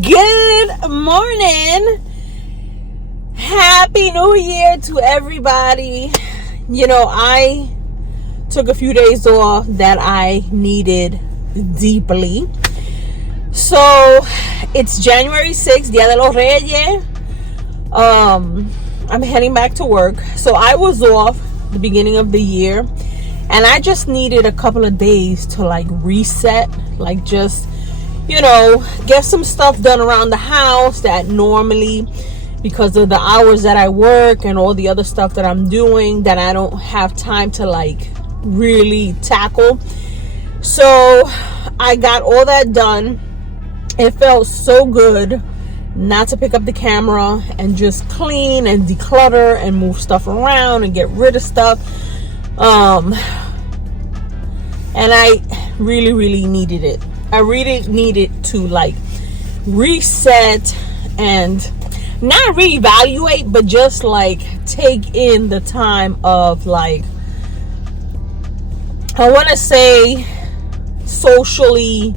Good morning. Happy New Year to everybody. You know, I took a few days off that I needed deeply. So it's January 6th, Dia de los Reyes. I'm heading back to work. So I was off the beginning of the year, and I just needed a couple of days to like reset, like just, you know, get some stuff done around the house that normally, because of the hours that I work and all the other stuff that I'm doing, that I don't have time to like really tackle. So I got all that done. It felt so good not to pick up the camera and just clean and declutter and move stuff around and get rid of stuff. And I really needed it. I really needed to like reset and not reevaluate, but just like take in the time of like, I want to say socially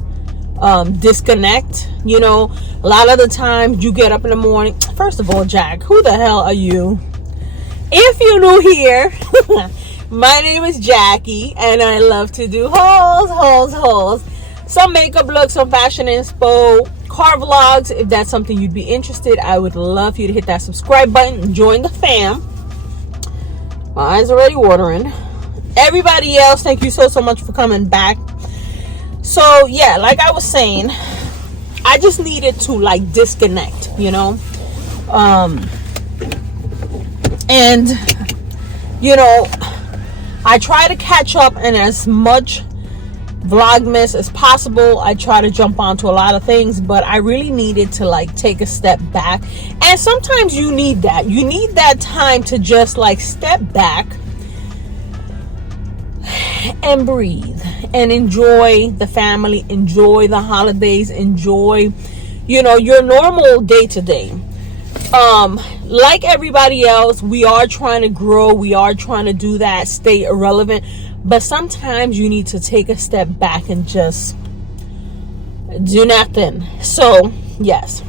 disconnect. You know, a lot of the times you get up in the morning. First of all, Jack, who the hell are you? If you're new here, my name is Jackie, and I love to do hauls, some makeup looks, some fashion inspo, car vlogs. If that's something you'd be interested, I would love for you to hit that subscribe button and join the fam. My eyes are already watering. Everybody else, thank you so much for coming back. So yeah, like I was saying, I just needed to like disconnect, you know, and you know, I try to catch up in as much Vlogmas as possible. I try to jump onto a lot of things, but I really needed to like take a step back. And sometimes you need that. You need that time to just like step back and breathe and enjoy the family, enjoy the holidays, enjoy, you know, your normal day to day. Like everybody else, we are trying to grow, we are trying to do that, stay irrelevant, but sometimes you need to take a step back and just do nothing. So yes,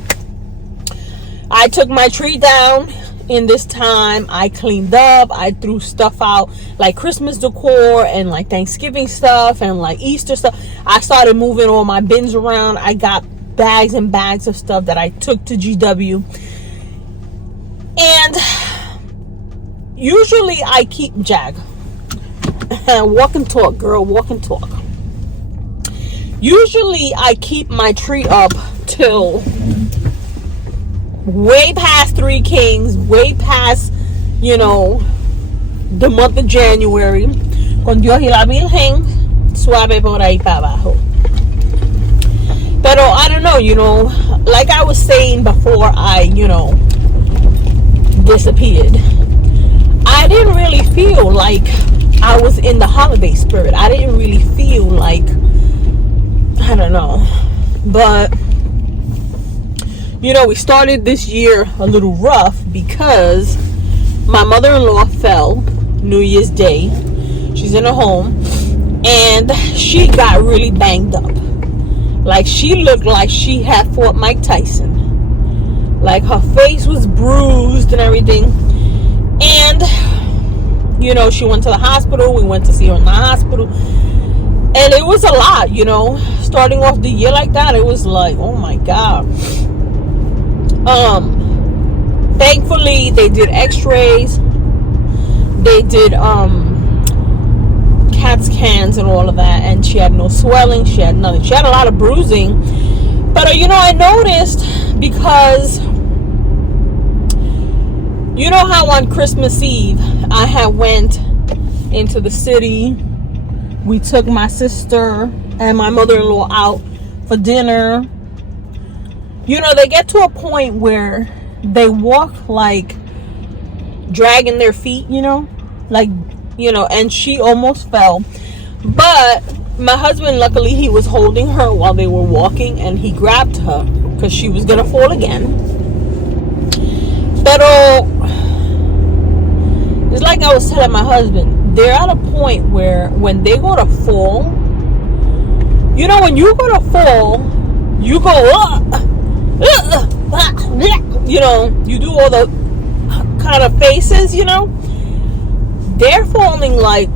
I took my tree down in this time. I cleaned up, I threw stuff out like Christmas decor and like Thanksgiving stuff and like Easter stuff. I started moving all my bins around. I got bags and bags of stuff that I took to GW. And usually I keep Jack. Walk and talk, girl, walk and talk. Usually I keep my tree up till way past Three Kings, way past, you know, the month of January. Con Dios y la Virgen, suave por ahí para abajo. Pero I don't know, you know, like I was saying before I, you know, disappeared, I didn't really feel like I was in the holiday spirit. I didn't really feel like, I don't know, but you know, we started this year a little rough because my mother-in-law fell New Year's Day. She's in a home, and she got really banged up. Like, she looked like she had fought Mike Tyson. Like, her face was bruised and everything. And, you know, she went to the hospital. We went to see her in the hospital. And it was a lot, you know. Starting off the year like that, it was like, oh my God. Thankfully, they did x-rays. They did CAT scans and all of that. And she had no swelling. She had nothing. She had a lot of bruising. But, you know, I noticed because, you know how on Christmas Eve, I had went into the city. We took my sister and my mother-in-law out for dinner. You know, they get to a point where they walk like dragging their feet, you know, like, you know, and she almost fell. But my husband, luckily, he was holding her while they were walking, and he grabbed her because she was gonna fall again. Pero it's like I was telling my husband, they're at a point where when they go to fall, you know, when you go to fall, you go you know, you do all the kind of faces, you know. They're falling like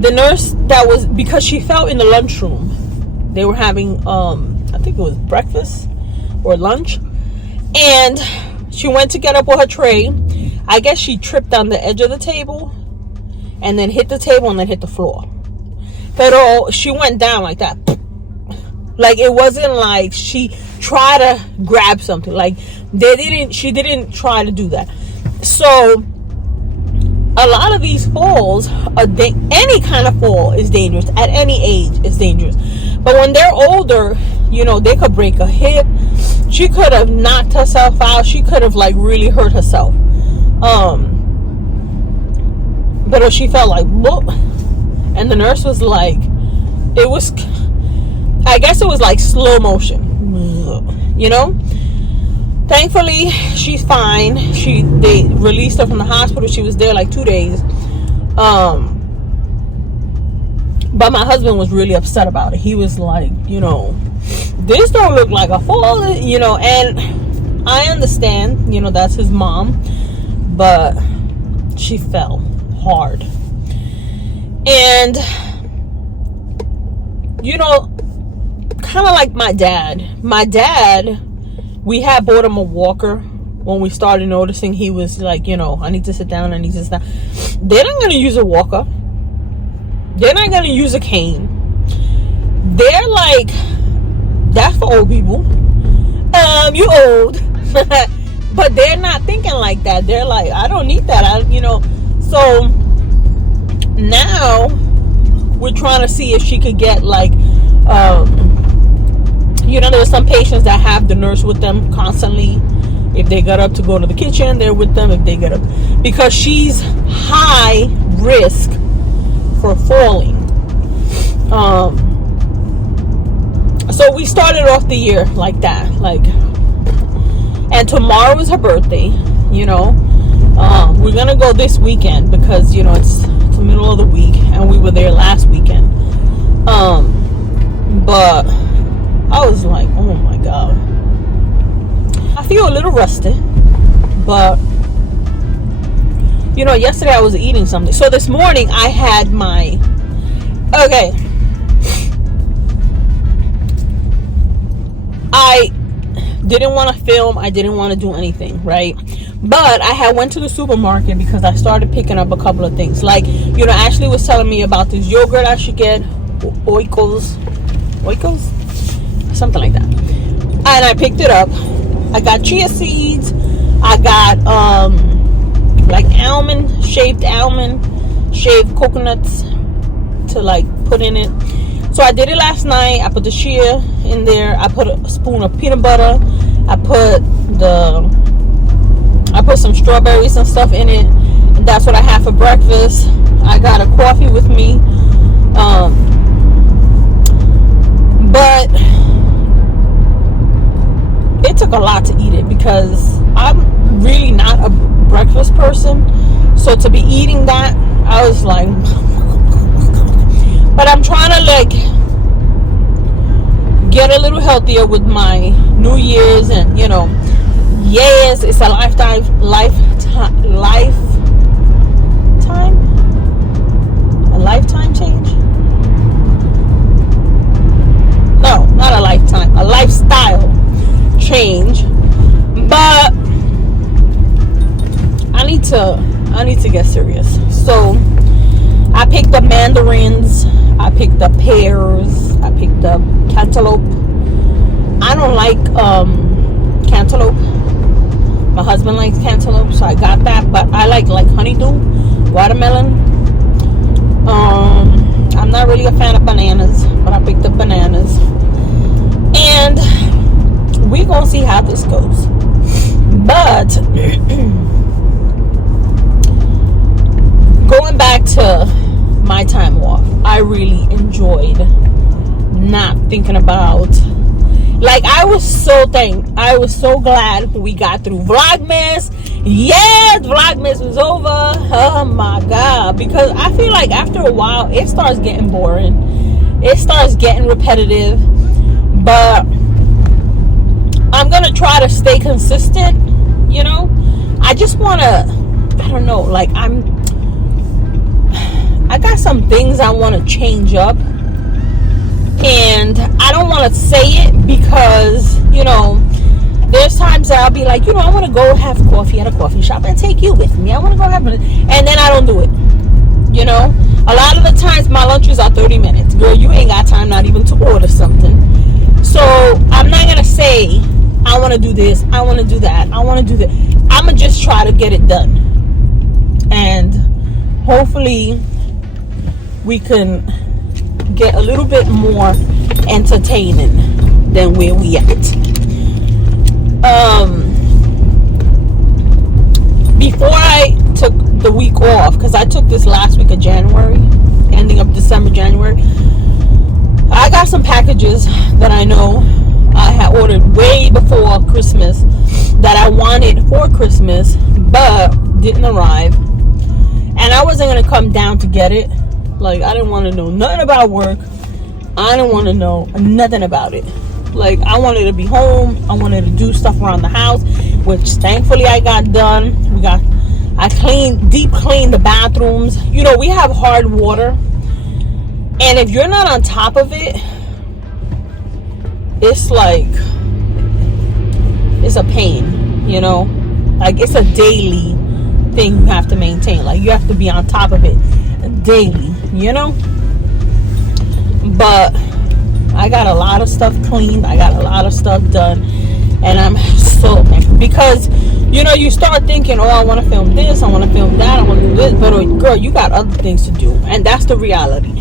the nurse that was, because she fell in the lunchroom. They were having I think it was breakfast or lunch, and she went to get up with her tray. I guess she tripped on the edge of the table and then hit the table and then hit the floor. Pero she went down like that. Like, it wasn't like she tried to grab something. Like, she didn't try to do that. So a lot of these falls, any kind of fall is dangerous. At any age, it's dangerous. But when they're older, you know, they could break a hip. She could have knocked herself out. She could have, like, really hurt herself. But she felt like, whoa. And the nurse was like, I guess it was like slow motion, you know. Thankfully, she's fine. They released her from the hospital. She was there like 2 days. But my husband was really upset about it. He was like, you know, this don't look like a fall, you know. And I understand, you know, that's his mom, but she fell hard. And, you know, kind of like my dad, we had bought him a walker when we started noticing he was like, you know, I need to sit down, They're not going to use a walker. They're not going to use a cane. They're like, that's for old people. You old. But they're not thinking like that. They're like, I don't need that. You know. So now we're trying to see if she could get like, you know, there's some patients that have the nurse with them constantly. If they got up to go to the kitchen, they're with them. If they get up, because she's high risk for falling. So we started off the year like that, like, and tomorrow is her birthday, you know. We're gonna go this weekend because, you know, it's the middle of the week and we were there last weekend. But I was like, oh my god, I feel a little rusty. But, you know, yesterday I was eating something. So this morning I had my, okay, I didn't want to film. I didn't want to do anything, right? But I had went to the supermarket because I started picking up a couple of things. Like, you know, Ashley was telling me about this yogurt I should get, oikos, something like that. And I picked it up. I got chia seeds. I got like shaved coconuts to like put in it. So I did it last night. I put the chia in there. I put a spoon of peanut butter. I put some strawberries and stuff in it. And that's what I had for breakfast. I got a coffee with me. But it took a lot to eat it because I'm really not a breakfast person. So to be eating that, I was like, but I'm trying to like get a little healthier with my New Year's, and you know, yes, it's a lifetime change. No, not a lifetime, a lifestyle change. But I need to get serious. So I picked up mandarins, I picked up pears, I picked up cantaloupe. I don't like cantaloupe. My husband likes cantaloupe, so I got that. But I like honeydew, watermelon. I'm not really a fan of bananas, but I picked up bananas. And we're gonna see how this goes. But going back to my time off, I really enjoyed not thinking about, like, I was so glad we got through Vlogmas. Yes, Vlogmas was over. Oh my God. Because I feel like after a while, it starts getting boring. It starts getting repetitive. But I'm going to try to stay consistent, you know. I just want to, I don't know, like I got some things I want to change up. And I don't want to say it because, you know, there's times that I'll be like, you know, I want to go have coffee at a coffee shop and take you with me. I want to go have it. And then I don't do it. You know, a lot of the times my lunches are 30 minutes. Girl, you ain't got time not even to order something. So I'm not going to say, I want to do this. I want to do that. I want to do that. I'm going to just try to get it done. And hopefully we can get a little bit more entertaining than where we at. Before I took the week off, because I took this last week of January, ending of December, January, I got some packages that I know I had ordered way before Christmas that I wanted for Christmas but didn't arrive, and I wasn't going to come down to get it. Like, I didn't want to know nothing about work. I didn't want to know nothing about it. Like, I wanted to be home. I wanted to do stuff around the house, which thankfully I got done. I deep cleaned the bathrooms. You know, we have hard water. And if you're not on top of it, it's like, it's a pain, you know? Like, it's a daily thing you have to maintain. Like, you have to be on top of it daily, you know. But I got a lot of stuff cleaned, I got a lot of stuff done, and I'm so thankful because, you know, you start thinking, oh, I want to film this, I want to film that, I want to do this, but girl, you got other things to do. And that's the reality.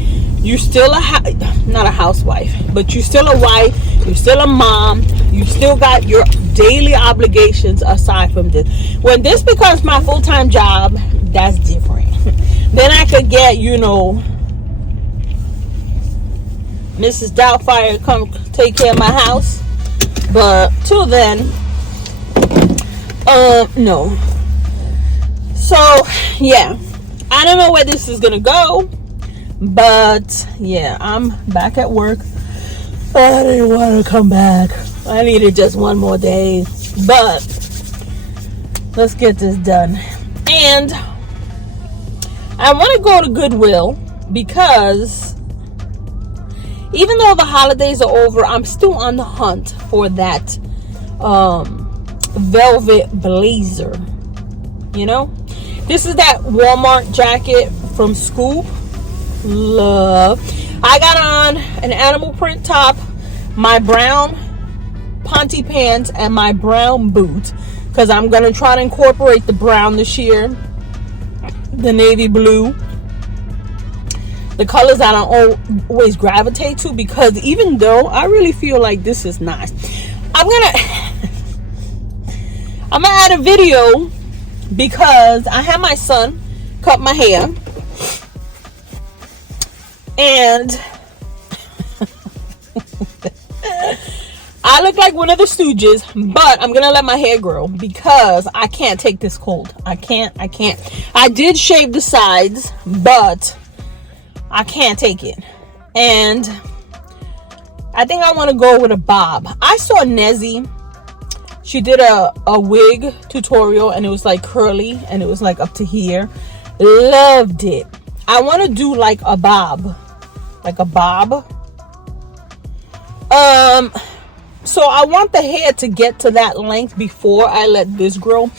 You're still not a housewife, but you're still a wife, you're still a mom, you still got your daily obligations aside from this. When this becomes my full-time job, that's different. Then I could get, you know, Mrs. Doubtfire come take care of my house. But till then, no. So, yeah. I don't know where this is gonna go. But, yeah, I'm back at work. I didn't want to come back. I needed just one more day. But, let's get this done. And I want to go to Goodwill because even though the holidays are over, I'm still on the hunt for that velvet blazer. You know, this is that Walmart jacket from Scoop. Love. I got on an animal print top, my brown ponte pants, and my brown boots because I'm gonna try to incorporate the brown this year. The navy blue, the colors that I always gravitate to, because even though I really feel like this is nice, I'm gonna add a video because I had my son cut my hair and I look like one of the Stooges, but I'm gonna let my hair grow because I can't take this cold. I can't. I did shave the sides, but I can't take it. And I think I want to go with a bob. I saw Nezzy. She did a wig tutorial and it was like curly and it was like up to here. Loved it. I want to do like a bob. So I want the hair to get to that length before I let this grow,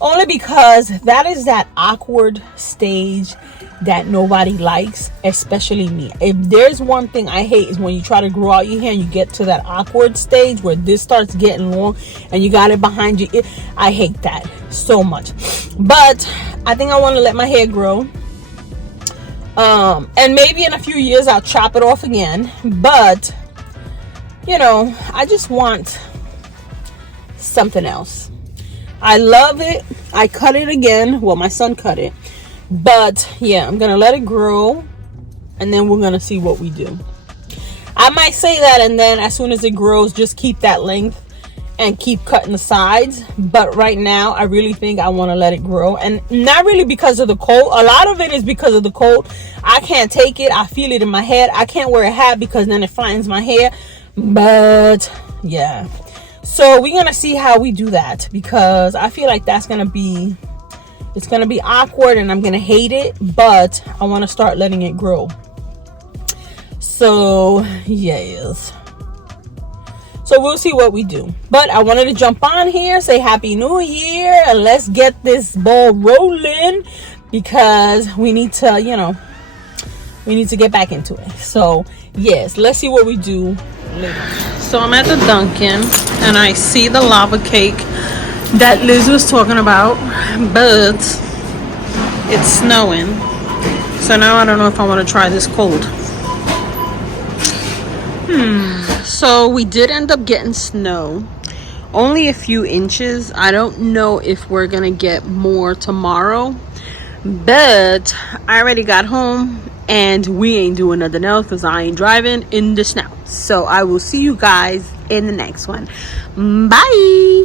only because that is that awkward stage that nobody likes, especially me. If there's one thing I hate is when you try to grow out your hair and you get to that awkward stage where this starts getting long and you got it behind you. I hate that so much. But I think I want to let my hair grow. And maybe in a few years I'll chop it off again, but you know, I just want something else. I love it. I cut it again. Well, my son cut it, but yeah, I'm gonna let it grow and then we're gonna see what we do. I might say that, and then as soon as it grows, just keep that length and keep cutting the sides. But right now I really think I want to let it grow, and not really because of the cold. A lot of it is because of the cold. I can't take it. I feel it in my head. I can't wear a hat because then it flattens my hair. But yeah, so we're gonna see how we do that, because I feel like that's gonna be, it's gonna be awkward and I'm gonna hate it, but I want to start letting it grow. So yes, so we'll see what we do. But I wanted to jump on here, say Happy New Year, and let's get this ball rolling, because we need to, you know, we need to get back into it. So yes, let's see what we do later. So I'm at the Dunkin' and I see the lava cake that Liz was talking about, but it's snowing. So now I don't know if I want to try this cold. So we did end up getting snow, only a few inches. I don't know if we're gonna get more tomorrow, but I already got home and we ain't doing nothing else because I ain't driving in the snow. So I will see you guys in the next one. Bye.